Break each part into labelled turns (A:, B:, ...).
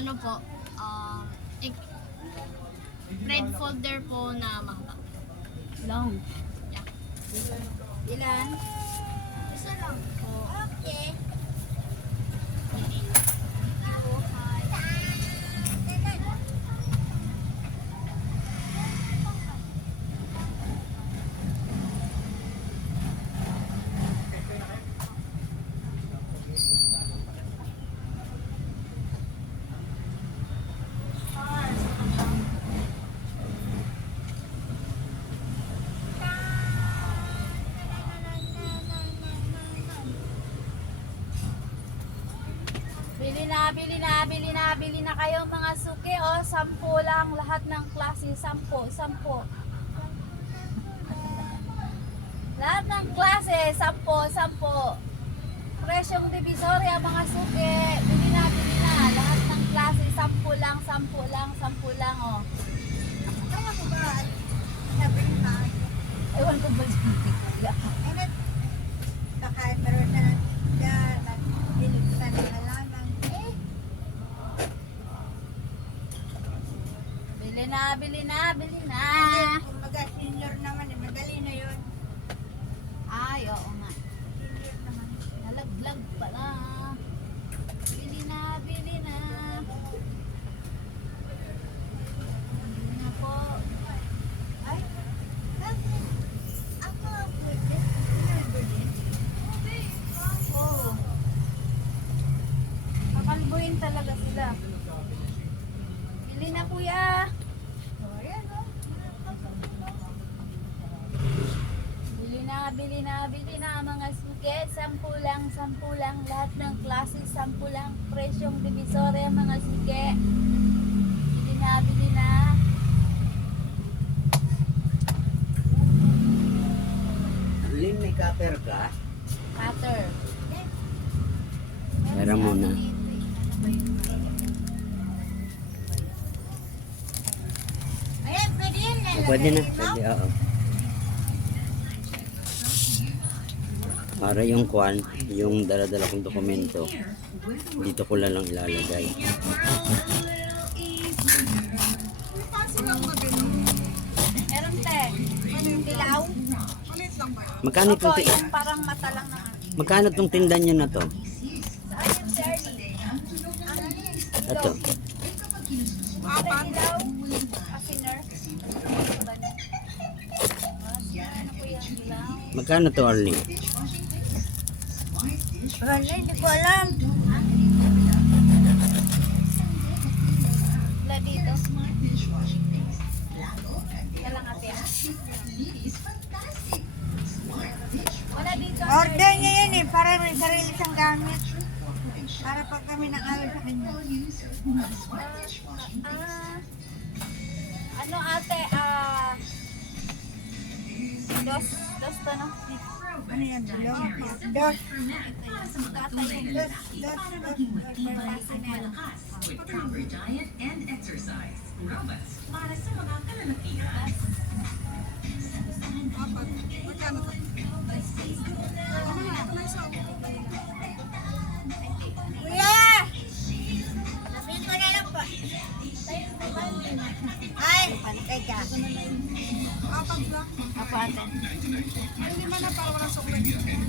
A: ano po, um, ik- bread folder po na mahaba.
B: Long.
A: Yeah.
B: Ilan?
A: Isa lang po.
B: Okay. Bili na, bili na, bili na, kayo mga suki. O, sampu lang lahat ng klase. Sampu, sampu. lahat ng klase, sampu, sampu. Presyong divisoria mga suki. Bili na, bili na. Lahat ng klase, sampu lang, sampu lang, sampu lang. O.
C: Kaya ko ba, sabi ng mga,
B: Ewan ko ba
C: eh, na, baka meron na lang dyan, at binigsan na halaman. Eh,
B: Bili na, bili na, bili na.
C: kung maga senior naman, eh, madali na yun.
B: Ay, oo nga.
C: Senior naman.
B: Nalaglag pala. Bili na, bili na. Bili na po.
C: Ay, bakit? Ako, pwede. Senior ba din?
B: Oo. Kakalbuhin talaga sila. Bili na kuya.
C: Oh, ayan, oh.
B: Bili na, bili na, bili na mga suke. Sampu lang, sampu lang. Lahat ng klase, sampu lang. Presyong divisoria mga suke. Bili na, bili na.
D: Lin, may cutter ka?
B: Cutter.
D: Tara muna.
C: Ayan, pwede yan.
D: O, pwede na.
C: lalagay.
D: Pwede, oo. Para yung kwan, yung dala-dala kong dokumento, dito ko lang ilalagay. Magkano
B: Opo,
D: itong, ti-
B: yung parang mata lang na.
D: magkano itong tindan nyo na to? Ito.
B: Ada dilaw. Asiner. Ano po yung dilaw?
D: Magkano to, Arlie?
C: Wala, hindi ko alam.
B: Wala dito. Yan lang ate. ah. Wala dito.
C: Order niya yan eh, para may sarili siyang gamit. Para pag kami nakawin sa kanya.
B: Ah, ano ate, ah, dos, dos to no?
C: Ano yan, bilong? Dos.
B: Tatay
C: Dos, dos, dos.
E: with proper diet and exercise. Robust para sa mga kalalakihan.
C: Sabihin ko na lang po. Ay, pantay ka.
B: Apo ate.
C: Kuya!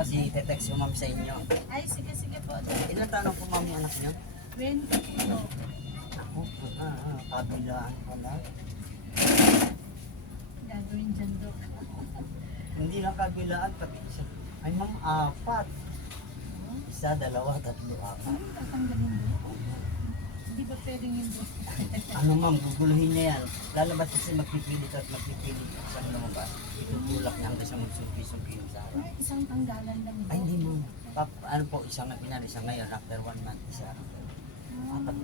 D: Kasi tetext ko ma'am sa inyo.
C: Ay, sige, sige po.
D: Ilan taon po ma'am yung anak niyo?
C: 20 po.
D: Ako, ah, ah, kabilaan pala.
C: Gagawin dyan, Dok.
D: Hindi lang kabilaan, pati isa. Ay ma'am, apat. Isa, dalawa, tatlo, apat.
C: Hindi ba pwedeng yun, Dok?
D: Ano ma'am, guguluhin niya yan. Lalabas kasi magpipilit at magpipilit sa lumabas. Itutulak niya hanggang sa yung harap.
C: Isang tanggalan lang.
D: Ay, hindi mo. Pap, ano po, isang pinali isa ngayon, after one month, isa. Apat.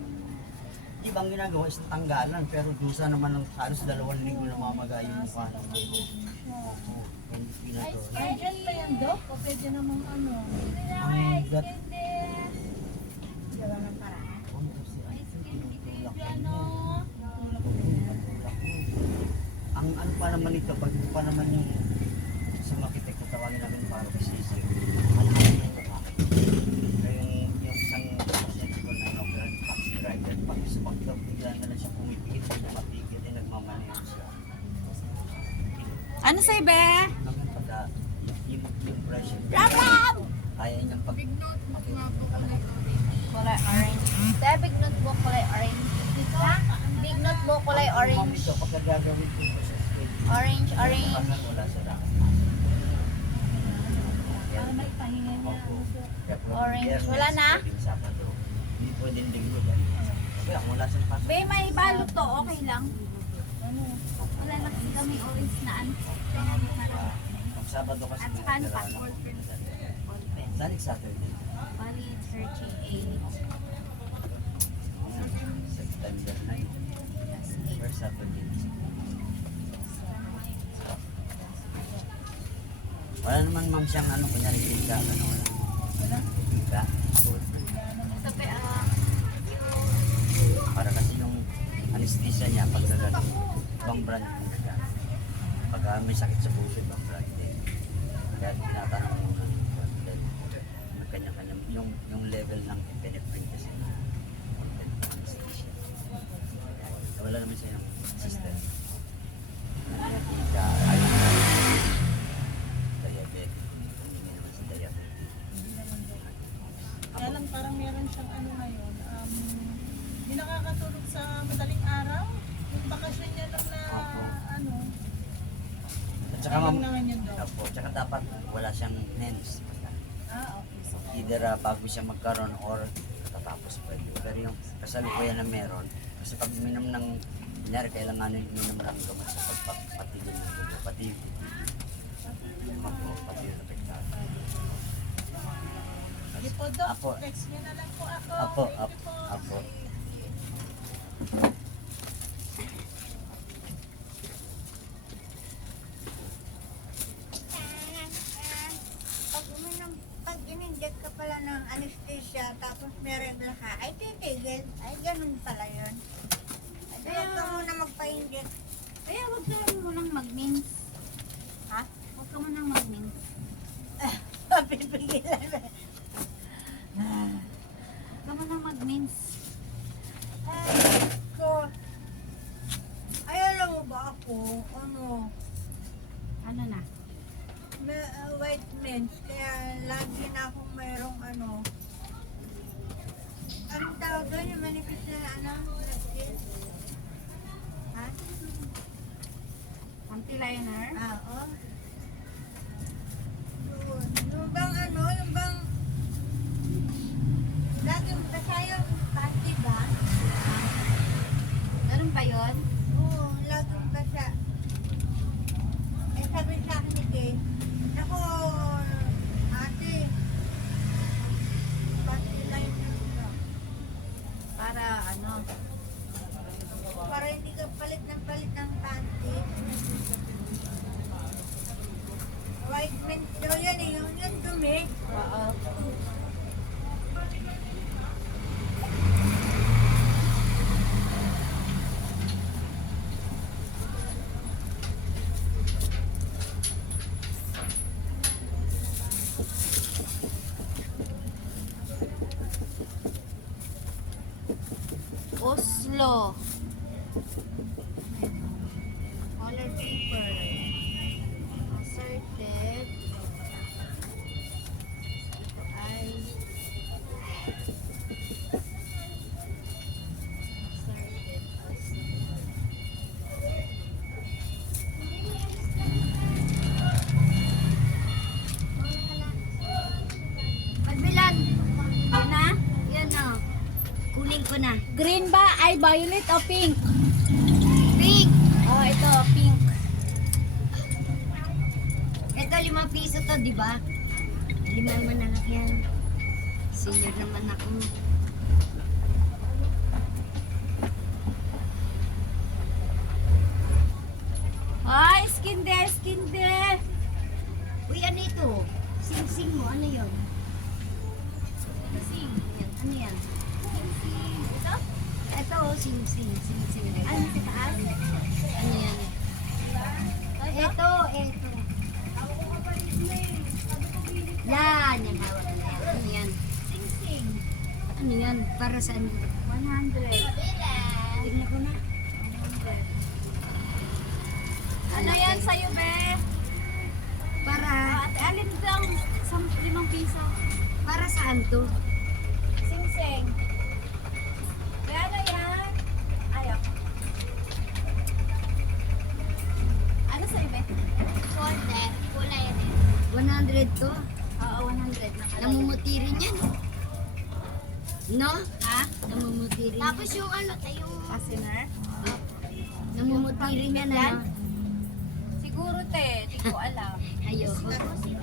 D: Ibang ginagawa, isang tanggalan, pero dusa naman ng halos dalawang linggo na mamagay yung mukha naman. Oo.
C: Ay, dyan pa yan. ka namang ano.
B: Bili na ako
D: Ang gat-
B: candy.
C: Gawa ng paraan.
D: Ano si
B: Ice
D: Ate,
B: candy
D: tinutulak
B: baby,
D: ka
B: ano?
D: niya. Tinutulak mo. Ang ano pa naman ito, pag ito pa naman yung sumakit ko tawagin namin para sisig. Ano na yung Kaya yung, yung isang pasyente ko na operan taxi driver, pag sumakit, bigla na lang siya pumipikit, hindi matigil, din nagmamaneho siya.
B: Ano sa'yo, be?
D: Naman pagka yung, yung pressure.
B: Ram!
D: Kaya niyang pag...
A: Big notebook nga po kulay orange.
B: Kulay orange. Dahil big notebook kulay orange. Ha? Big notebook kulay orange.
D: sa
B: Orange, orange.
D: Sa. Kaya
B: Orange. Wala na?
D: Hindi pwedeng linggo. Kaya kung wala sa pasok.
B: Be, may balot to. Okay lang. Ano? Wala kita may orange na ano.
D: Pag Sabado kasi
B: At saka ano pa?
D: nagkaroon. Salik Saturday.
B: Bali, 38.
D: September 9. First Saturday. Wala naman ma'am siyang ano, kunyari bigka, ano. Wala? Bigka.
B: Sabi, ah,
D: Para kasi yung anesthesia niya, pag nagano, ibang brand yung nagano. Pag may sakit sa puso, ibang brand din. Kaya tinatanong mo na then, may kanya-kanya, yung, yung level ng epinephrine kasi na anesthesia. Wala naman siya yung system. Kaya, ayun na.
F: Kaya parang meron siyang ano ngayon, um, hindi nakakatulog sa madaling araw. Yung bakasyon niya lang
D: At saka
F: lang
D: ma'am,
F: yun.
D: Opo, tsaka dapat wala siyang nens.
F: Ah, okay. So,
D: Either ah, bago siya magkaroon or katatapos pwede. Pero yung kasalukuyan na meron, kasi pag minom ng, kunyari kailangan minom ng gamot sa pagpapatigil ng dugo, pati Opo, pati yung apektado.
F: Sige po, Doc.
D: Apo.
F: Text niyo na lang po ako.
D: Apo, apo,
F: po.
D: apo.
C: Pag uminom, pag in-inject ka pala ng anesthesia, tapos meron ka, ay titigil. Ay, ganun pala yun. Ay, di huwag ka muna magpa-inject.
B: kaya huwag ka lang munang mag-mince.
C: Ha?
B: Huwag ka munang mag-mince.
C: Pipigilan na.
B: Huwag ka munang mag-mince.
C: Ay, ko. Ay, alam mo ba ako, ano,
B: Ano na?
C: may uh, white mens, kaya lagi na akong
B: ejemplo, ko na. Green ba? Ay, violet o pink? Pink. Oh, ito, pink. Ito, limang piso to, di ba? Lima naman na lang yan. Senior naman ako. Ay, skin de, skin de. Uy, ano ito? Sing
A: Sing-sing mo, ano yun?
B: Sing.
A: Yan, Ano yan?
B: Sing.
A: Oh, sing-sing. Sing-sing.
B: Ano sa taas?
A: Ano yan? Ito, ito. Yan, yung hawak na yan. Ano yan?
B: Sing sing.
A: Ano yan? Para saan?
B: 100.
A: Tignan ko na.
B: Ano yan sa'yo, be?
A: Para,
B: Ah, ate, alin daw? Limang piso.
A: para saan to?
B: Sing sing. Kaya ano yan? Ayaw. Ano sa'yo, be?
A: Konti. Kulay rin. 100 to.
B: Oo, 100 na.
A: Namumuti rin yan. No? Ha? Namumuti rin. Tapos yung ano, yung...
B: Fastener?
A: Namumuti rin yan, ano?
B: Siguro, te. Di ko alam.
A: Ayoko.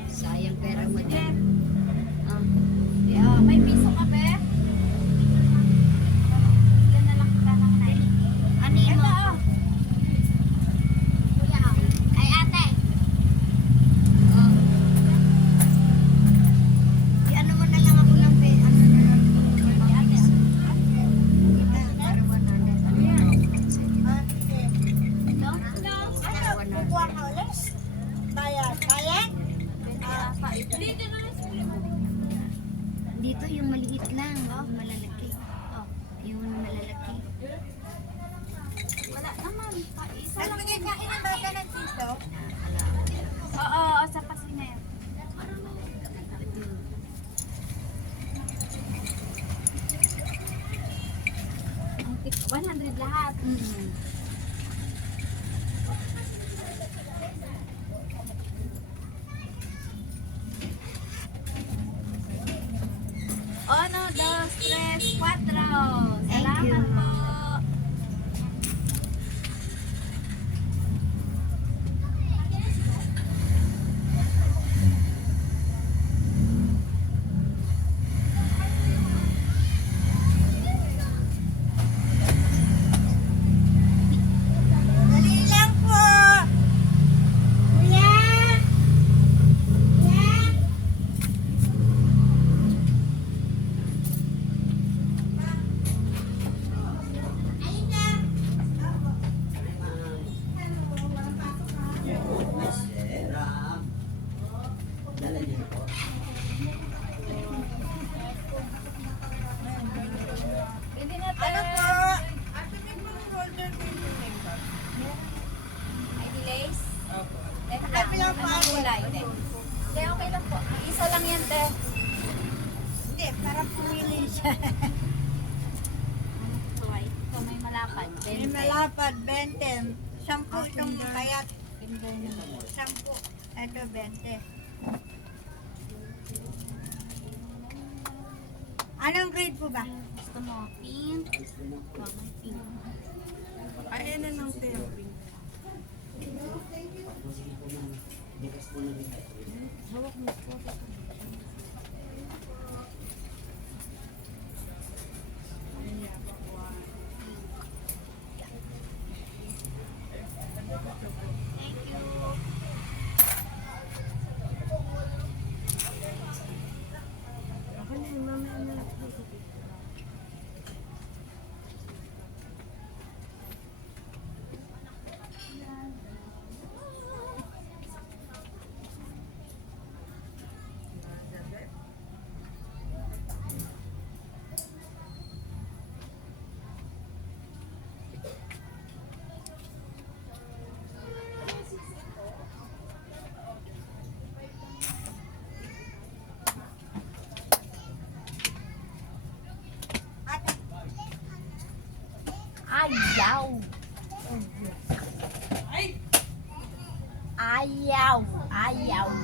A: Sayang pera mo din. Ah.
B: Di, ah, may piso
C: Mm-hmm. Sampu itong kayat. Sampu. Ito, 20. Anong grade po ba?
A: Gusto mo pink? May pink.
F: Ay, ano ng tempo?
B: Ayaw. Ayaw. Ayaw.
C: Ay,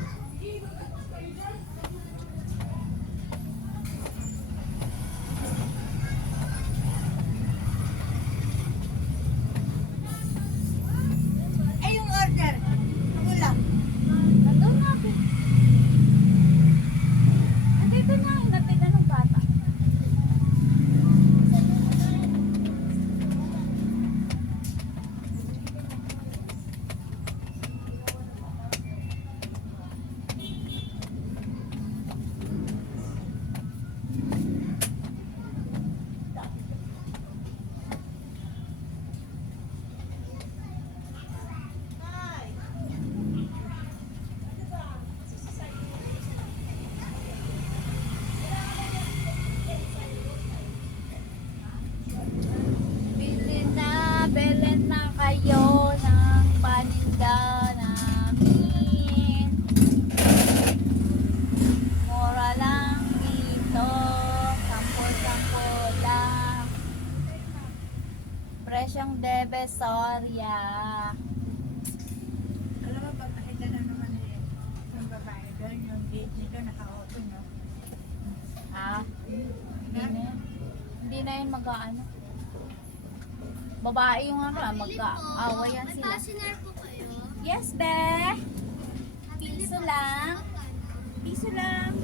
B: Hindi na yan. Hindi mag-aano. Babae yung ano, ah, mag-aaway yan sila.
A: po kayo.
B: Yes, be! Piso lang. Piso lang.